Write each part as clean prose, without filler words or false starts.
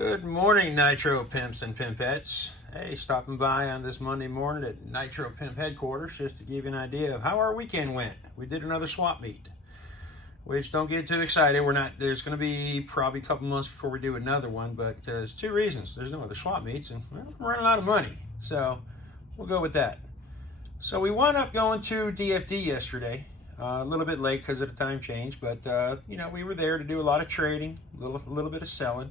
Good morning, Nitro Pimps and Pimpettes. Hey, stopping by on this Monday morning at Nitro Pimp headquarters just to give you an idea of how our weekend went. We did another swap meet, which don't get too excited. There's going to be probably a couple months before we do another one, but there's two reasons. There's no other swap meets, and well, we're running out of money, so we'll go with that. So we wound up going to DFD yesterday, a little bit late because of the time change, but we were there to do a lot of trading, a little bit of selling.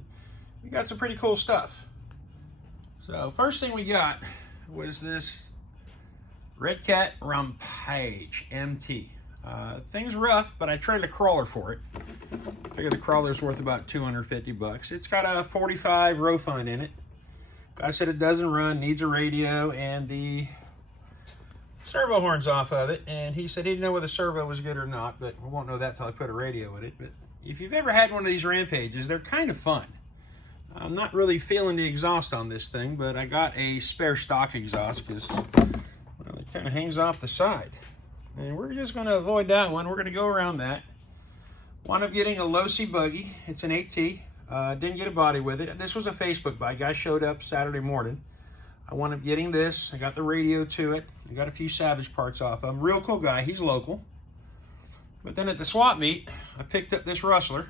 We got some pretty cool stuff. So first thing we got was this Red Cat Rampage MT. Thing's rough, but I traded a crawler for it. I figure the crawler's worth about 250 bucks. It's got a 45 row fund in it. Guy said it doesn't run, needs a radio and the servo horns off of it. And he said he didn't know whether the servo was good or not, but we won't know that till I put a radio in it. But if you've ever had one of these Rampages, they're kind of fun. I'm not really feeling the exhaust on this thing, but I got a spare stock exhaust because it kind of hangs off the side. And we're just going to avoid that one. We're going to go around that. Wound up getting a low-C buggy. It's an 8T. Didn't get a body with it. This was a Facebook buy. Guy showed up Saturday morning. I wound up getting this. I got the radio to it. I got a few Savage parts off of him. Real cool guy. He's local. But then at the swap meet, I picked up this Rustler.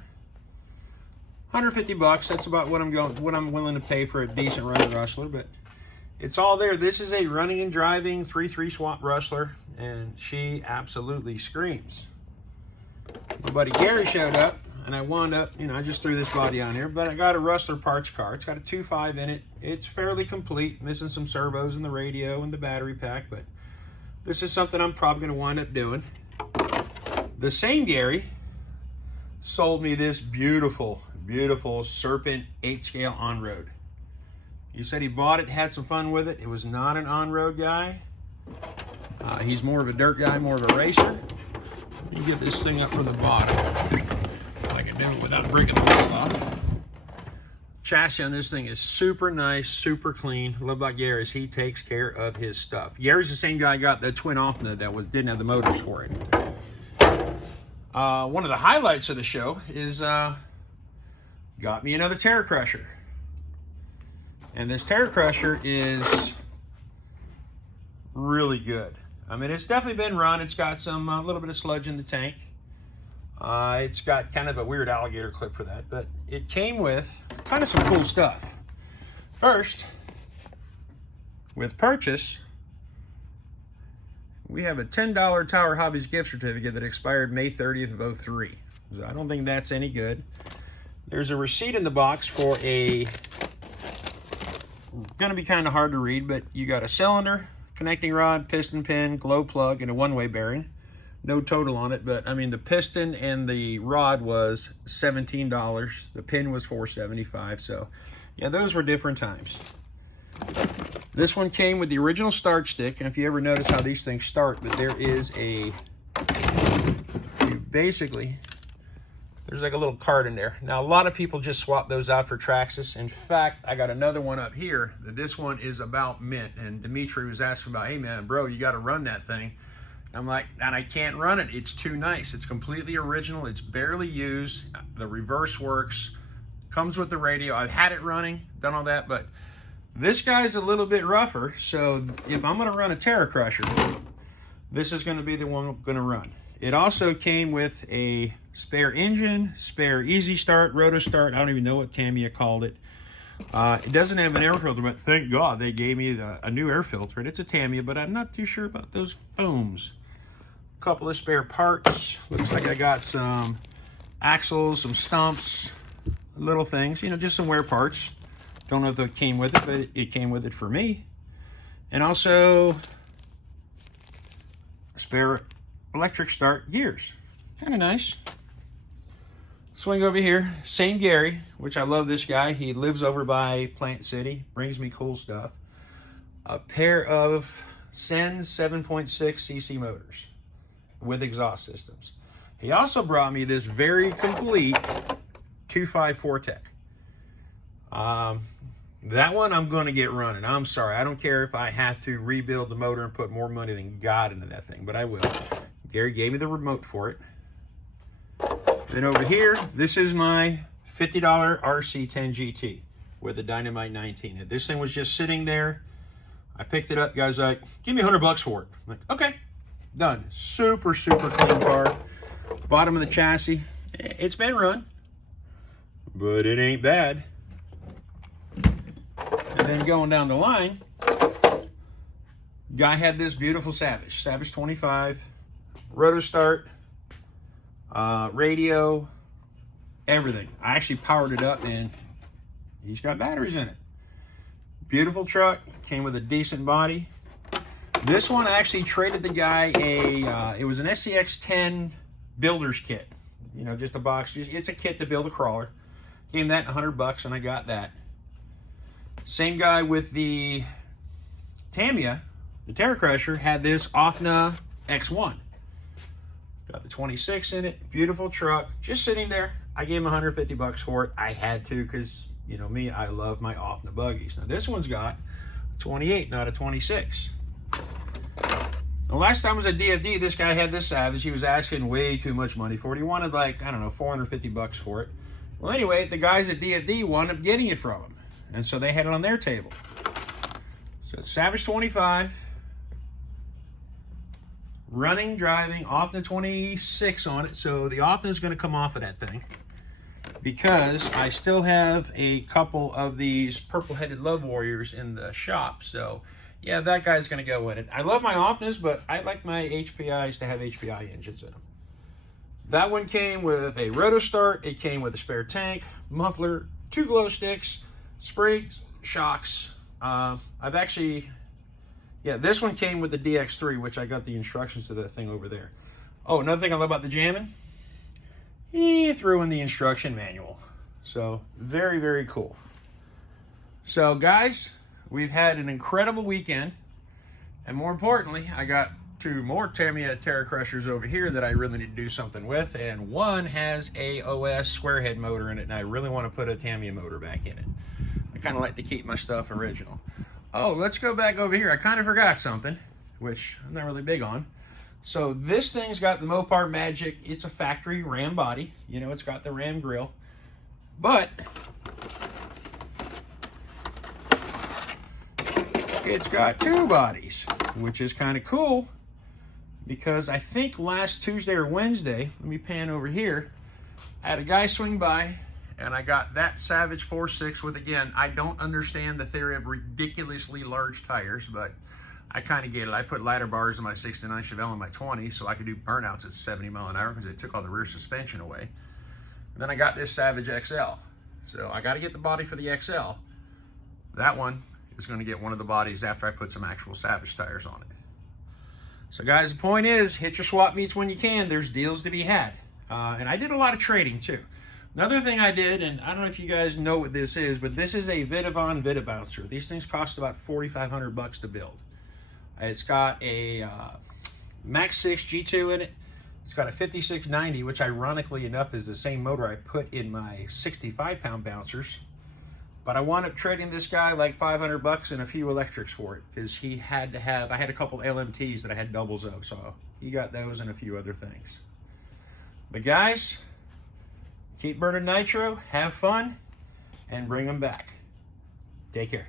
150 bucks. That's about what I'm willing to pay for a decent running Rustler, but it's all there. This is a running and driving 3.3 swap Rustler, and she absolutely screams. My buddy Gary showed up, and I wound up, I just threw this body on here, but I got a Rustler parts car. It's got a 2.5 in it. It's fairly complete, missing some servos and the radio and the battery pack, but this is something I'm probably going to wind up doing. The same Gary sold me this beautiful Serpent 8-scale on-road. He said he bought it, had some fun with it. It was not an on-road guy. He's more of a dirt guy, more of a racer. Let me get this thing up from the bottom. I can do it without breaking the wheel off. Chassis on this thing is super nice, super clean. What I love about Gary is he takes care of his stuff. Gary's the same guy who got the twin Offna that didn't have the motors for it. One of the highlights of the show is got me another Terra Crusher. And this Terra Crusher is really good. I mean, it's definitely been run. It's got a little bit of sludge in the tank. It's got kind of a weird alligator clip for that, but it came with kind of some cool stuff. First, with purchase, we have a $10 Tower Hobbies gift certificate that expired May 30th of 03. So I don't think that's any good. There's a receipt in the box for gonna be kind of hard to read, but you got a cylinder, connecting rod, piston pin, glow plug, and a one-way bearing. No total on it, but I mean the piston and the rod was $17. The pin was $4.75. So yeah, those were different times. This one came with the original start stick, and if you ever notice how these things start, but there is there's like a little card in there. Now, a lot of people just swap those out for Traxxas. In fact, I got another one up here. This one is about mint. And Dimitri was asking about, hey man, bro, you got to run that thing. I'm like, and I can't run it. It's too nice. It's completely original. It's barely used. The reverse works. Comes with the radio. I've had it running, done all that, but this guy's a little bit rougher. So if I'm going to run a Terra Crusher, this is going to be the one I'm going to run. It also came with a spare engine, spare easy start, roto start. I don't even know what Tamiya called it. It doesn't have an air filter, but thank God they gave me a new air filter. And it's a Tamiya, but I'm not too sure about those foams. A couple of spare parts. Looks like I got some axles, some stumps, little things, just some wear parts. Don't know if it came with it, but it came with it for me. And also spare electric start gears. Kind of nice. Swing over here. Same Gary, which I love this guy. He lives over by Plant City. Brings me cool stuff. A pair of Sen's 7.6 cc motors with exhaust systems. He also brought me this very complete 2.5 Fortec. That one I'm going to get running. I'm sorry. I don't care if I have to rebuild the motor and put more money than God into that thing, but I will. Gary gave me the remote for it. Then over here, this is my $50 RC10 GT. with the Dynamite 19. This thing was just sitting there. I picked it up. Guy's like, give me $100 for it. I'm like, okay, done. Super, super clean car. Bottom of the chassis, it's been run, but it ain't bad. And then going down the line, guy had this beautiful Savage 25, rotor start, radio, everything. I actually powered it up and he's got batteries in it. Beautiful truck, came with a decent body. This one I actually traded the guy it was an SCX 10 builder's kit. You know, just a box. It's a kit to build a crawler. Gave him that $100 and I got that. Same guy with the Tamiya, the Terra Crusher, had this OFNA X1. Got the 26 in it. Beautiful truck. Just sitting there. I gave him $150 for it. I had to because, you know me, I love my OFNA buggies. Now this one's got a 28, not a 26. The last time I was at DFD, this guy had this Savage. He was asking way too much money for it. He wanted like, I don't know, $450 for it. Well, anyway, the guys at DFD wound up getting it from him. And so they had it on their table. So it's Savage 25. Running, driving, OFNA 26 on it. So the OFNA is going to come off of that thing. Because I still have a couple of these purple-headed Love Warriors in the shop. So yeah, that guy's going to go with it. I love my OFNAs, but I like my HPIs to have HPI engines in them. That one came with a rotor start. It came with a spare tank, muffler, 2 glow sticks, springs, shocks. This one came with the DX3, which I got the instructions to that thing over there. Oh, another thing I love about the jamming, he threw in the instruction manual. So very, very cool. So guys, we've had an incredible weekend, and more importantly, I got 2 more Tamiya Terra Crushers over here that I really need to do something with, and one has a OS square head motor in it, and I really want to put a Tamiya motor back in it. I kind of like to keep my stuff original. Oh, let's go back over here. I kind of forgot something, which I'm not really big on. So this thing's got the Mopar Magic. It's a factory Ram body. You know, it's got the Ram grill, but it's got 2 bodies, which is kind of cool because I think last Tuesday or Wednesday, let me pan over here, I had a guy swing by and I got that Savage 4.6 with, again, I don't understand the theory of ridiculously large tires, but I kind of get it. I put ladder bars in my 69 Chevelle and my 20 so I could do burnouts at 70 mile an hour because it took all the rear suspension away. And then I got this Savage XL. So I got to get the body for the XL. That one is going to get one of the bodies after I put some actual Savage tires on it. So guys, the point is, hit your swap meets when you can. There's deals to be had. And I did a lot of trading too. Another thing I did, and I don't know if you guys know what this is, but this is a Vitavon Vitabouncer. These things cost about $4,500 to build. It's got a Max 6 G2 in it. It's got a 5690, which ironically enough is the same motor I put in my 65-pound bouncers. But I wound up trading this guy like $500 and a few electrics for it because he had to have, I had a couple LMTs that I had doubles of, so he got those and a few other things. But guys, keep burning nitro, have fun, and bring them back. Take care.